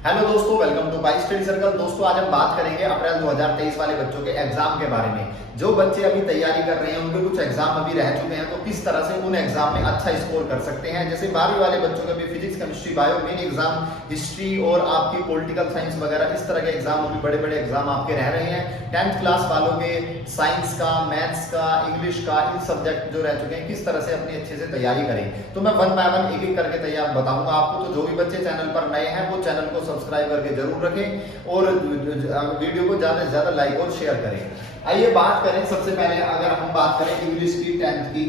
Hello दोस्तों, welcome two by study circle. दोस्तों आज हम बात करेंगे अप्रैल 2023 वाले बच्चों के एग्जाम के बारे में। जो बच्चे अभी तैयारी कर रहे हैं, उनके कुछ एग्जाम अभी रह चुके हैं, तो किस तरह से उन एग्जाम में अच्छा स्कोर कर सकते हैं। जैसे 12वीं वाले बच्चों के भी physics, chemistry, bio main exam, history और आपकी पॉलिटिकल साइंस वगैरह इस तरह के एग्जाम अभी बड़े बड़े एग्जाम आपके रह रहे हैं। 10th क्लास वालों के साइंस का, मैथ्स का, इंग्लिश का, इन सब्जेक्ट जो रह चुके हैं, किस तरह से अपनी अच्छे से तैयारी करें, तो मैं वन बाय वन एक एक करके तैयार बताऊंगा आपको। तो जो भी बच्चे चैनल पर नए हैं वो चैनल को सब्सक्राइब करके जरूर रखें और वीडियो को ज्यादा से ज्यादा लाइक और शेयर करें। आइए बात करें, सबसे पहले अगर हम बात करें इंग्लिश की 10th की,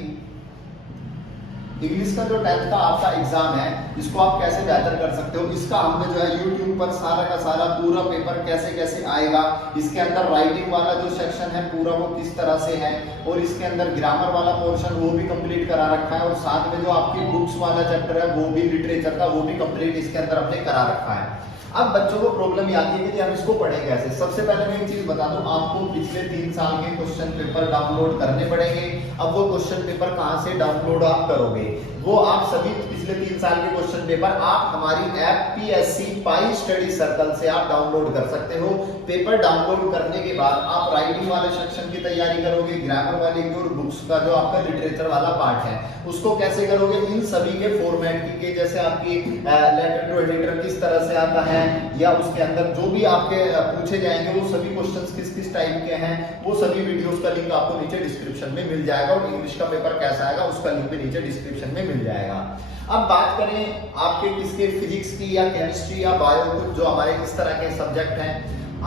इंग्लिश का जो 10th का आपका एग्जाम है, इसको आप कैसे बेहतर कर सकते हो, इसका हमने जो है YouTube पर सारा का सारा पूरा पेपर कैसे कैसे आएगा, इसके अंदर राइटिंग वाला जो सेक्शन है पूरा वो किस तरह से है, और इसके अंदर ग्रामर वाला पोर्शन वो भी कंप्लीट करा रखा है, और साथ में जो आपकी बुक्स वाला चैप्टर है वो भी, लिटरेचर का वो भी कंप्लीट इसके अंदर हमने करा रखा है। अब बच्चों को प्रॉब्लम ये आती है कि हम इसको पढ़ें कैसे। सबसे पहले मैं एक चीज बता दूं आपको, पिछले 3 साल के क्वेश्चन पेपर डाउनलोड करने पड़ेंगे। अब वो क्वेश्चन पेपर कहां से डाउनलोड आप करोगे, वो आप सभी पिछले 3 साल के क्वेश्चन पेपर आप हमारी app PSC by study circle से आप डाउनलोड कर सकते हो। पेपर डाउनलोड करने के बाद आप राइटिंग वाले सेक्शन की तैयारी करोगे, ग्रामर वाले की, और बुक्स का जो आपका लिटरेचर वाला पार्ट है उसको कैसे करोगे, इन सभी के फॉर्मेट की, जैसे आपकी लेटर टू एडिटर किस तरह से आता है, या उसके अंदर जो भी आपके पूछे जाएंगे वो सभी क्वेश्चंस किस किस टाइप के हैं, वो सभी वीडियोस का लिंक आपको नीचे डिस्क्रिप्शन में मिल जाएगा, और इंग्लिश का पेपर कैसा आएगा उसका लिंक भी नीचे डिस्क्रिप्शन में मिल जाएगा। अब बात करें आपके किसके, फिजिक्स की या केमिस्ट्री या बायो, कुछ जो हमारे इस तरह के सब्जेक्ट हैं,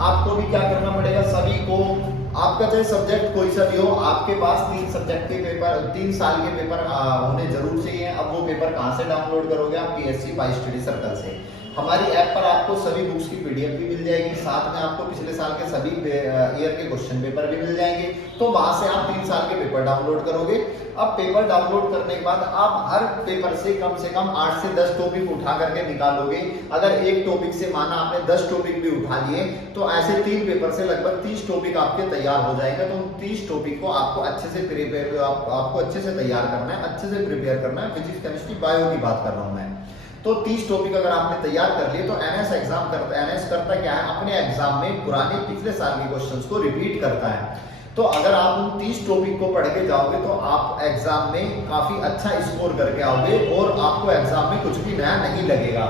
आपको भी क्या करना पड़ेगा, सभी को, आपका चाहे सब्जेक्ट कोई सा भी हो, आपके पास 3 सब्जेक्ट के पेपर, 3 साल के पेपर होने जरूर चाहिए। अब वो पेपर कहां से डाउनलोड करोगे आप, PSC बाई स्टडी सर्कल से। हमारी ऐप पर आपको सभी बुक्स की PDF भी मिल जाएगी, साथ में आपको पिछले साल के सभी ईयर के क्वेश्चन पेपर भी मिल जाएंगे। तो वहां से आप 3 साल के पेपर डाउनलोड करोगे। अब पेपर डाउनलोड करने के बाद आप हर पेपर से कम 8 से 10 टॉपिक उठा करके निकालोगे। अगर एक टॉपिक से माना आपने 10 टॉपिक भी उठा लिए, तो ऐसे 3 पेपर से लगभग 30 टॉपिक आपके तैयार हो जाएंगे। तो उन 30 टॉपिक को आपको अच्छे से प्रिपेयर, आपको अच्छे से तैयार करना है, अच्छे से प्रिपेयर करना है। फिजिक्स, केमिस्ट्री, बायो की बात कर रहा हूं मैं। तो 30 टॉपिक अगर आपने तैयार कर लिए, तो NS एग्जाम करता है, NS करता क्या है, अपने एग्जाम में पुराने पिछले साल के क्वेश्चंस को रिपीट करता है। तो अगर आप उन 30 टॉपिक को पढ़ के जाओगे तो आप एग्जाम में काफी अच्छा स्कोर करके आओगे, और आपको एग्जाम में कुछ भी नया नहीं लगेगा।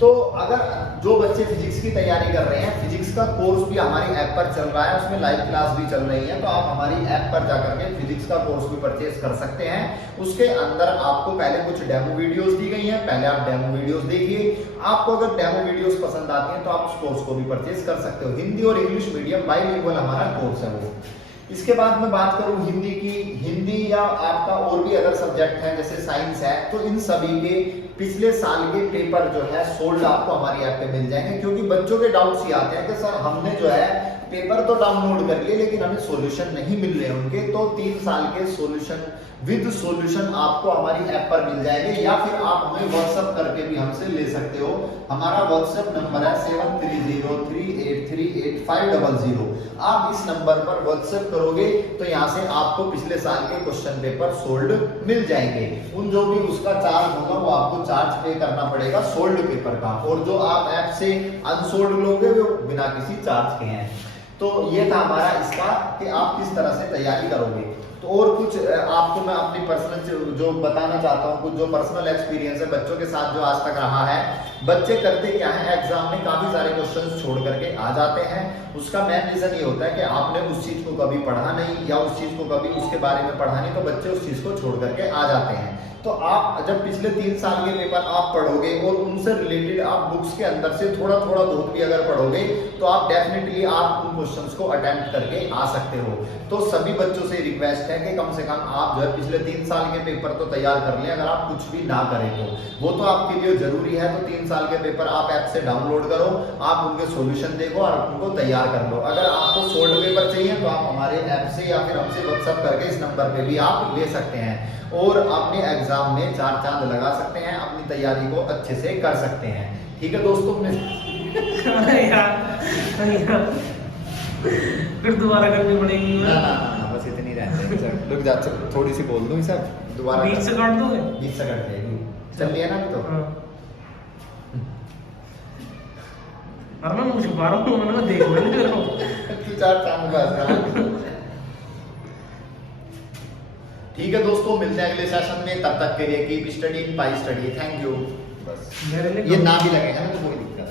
तो अगर जो बच्चे फिजिक्स की तैयारी कर रहे हैं, फिजिक्स का कोर्स भी हमारी ऐप पर चल रहा है, उसमें लाइव क्लास भी चल रही है, तो आप हमारी ऐप पर जाकर के फिजिक्स का कोर्स भी परचेज कर सकते हैं। उसके अंदर आपको पहले कुछ डेमो वीडियोस दी गई हैं, पहले आप डेमो वीडियोस देखिए। आपको अगर डेमो वीडियोस पसंद आती हैं तो आप उस कोर्स को भी परचेज कर सकते हो। हिंदी और इंग्लिश मीडियम बाइलिंगुअल हमारा कोर्स है वो। इसके बाद मैं बात करूं हिंदी की, हिंदी या आपका और भी अदर सब्जेक्ट है जैसे साइंस है, तो इन सभी के पिछले साल के पेपर जो है सोल्ड आपको हमारी ऐप पे मिल जाएंगे। क्योंकि बच्चों के डाउट्स ये आते हैं कि सर हमने जो है पेपर तो डाउनलोड कर लिए लेकिन हमें सॉल्यूशन नहीं मिल रहे उनके, तो 3 साल के सॉल्यूशन विद सॉल्यूशन आपको हमारी ऐप पर मिल जाएंगे, या फिर आप हमें व्हाट्सएप करके भी हमसे ले सकते हो। हमारा व्हाट्सएप नंबर है 7303838500। आप इस नंबर पर व्हाट्सएप करोगे तो यहाँ से आपको पिछले साल के क्वेश्चन पेपर सोल्ड मिल जाएंगे। उन जो भी उसका चार्ज होगा वो आपको चार्ज पे करना पड़ेगा सोल्ड पेपर का, और जो आप ऐप से अनसोल्ड लोगे वो बिना किसी चार्ज के हैं। तो ये था हमारा इसका कि आप किस तरह से तैयारी करोगे। तो और कुछ आपको मैं अपनी पर्सनल जो बताना चाहता हूँ, कुछ जो पर्सनल एक्सपीरियंस है बच्चों के साथ जो आज तक रहा है। बच्चे करते क्या है, एग्जाम में काफी सारे क्वेश्चंस छोड़ करके आ जाते हैं। उसका मेन रीजन ये होता है कि आपने उस चीज को कभी पढ़ा नहीं, या उस चीज को कभी उसके बारे में पढ़ा नहीं, तो बच्चे उस चीज को छोड़ करके आ जाते हैं। तो आप जब पिछले 3 साल के पेपर आप पढ़ोगे और उनसे रिलेटेड आप बुक्स के अंदर से थोड़ा थोड़ा बहुत भी अगर पढ़ोगे, तो आप डेफिनेटली आप उन क्वेश्चंस को अटेम्प्ट करके आ सकते हो। तो सभी बच्चों से रिक्वेस्ट है कि कम से कम आप जो है पिछले 3 साल के पेपर तो तैयार कर लें। अगर आप कुछ भी ना करें तो वो तो आपके लिए जरूरी है। तो 3 साल के पेपर आप ऐप से डाउनलोड करो, आप उनके सॉल्यूशन देखो और उनको तैयार कर लो। अगर आपको सोल्ड पेपर चाहिए तो आप हमारे ऐप से या फिर हमसे व्हाट्सएप करके इस नंबर पे भी आप ले सकते हैं, और अपने एग्जाम में 4 चांद लगा सकते हैं, अपनी तैयारी को अच्छे से कर सकते हैं। ठीक है दोस्तों, फिर दोबारा करनी पड़ेगी। बस इतनी रहते हैं। रुक जा, थोड़ी सी बोल दूं सर, दोबारा 20 से काट दोगे? 20 से कट जाएगी, चल लिया ना तो। और मैं मुझे छुपा रहा हूँ, मैंने कहा देख मैंने तेरे को। तू चार चांद बाज रहा। ठीक है दोस्तों, मिलते हैं अगले सेशन में, तब तक के लिए keep studying, bye study, thank you. बस मेरे लिए ये ना भी लगेगा ना तो कोई दिक्कत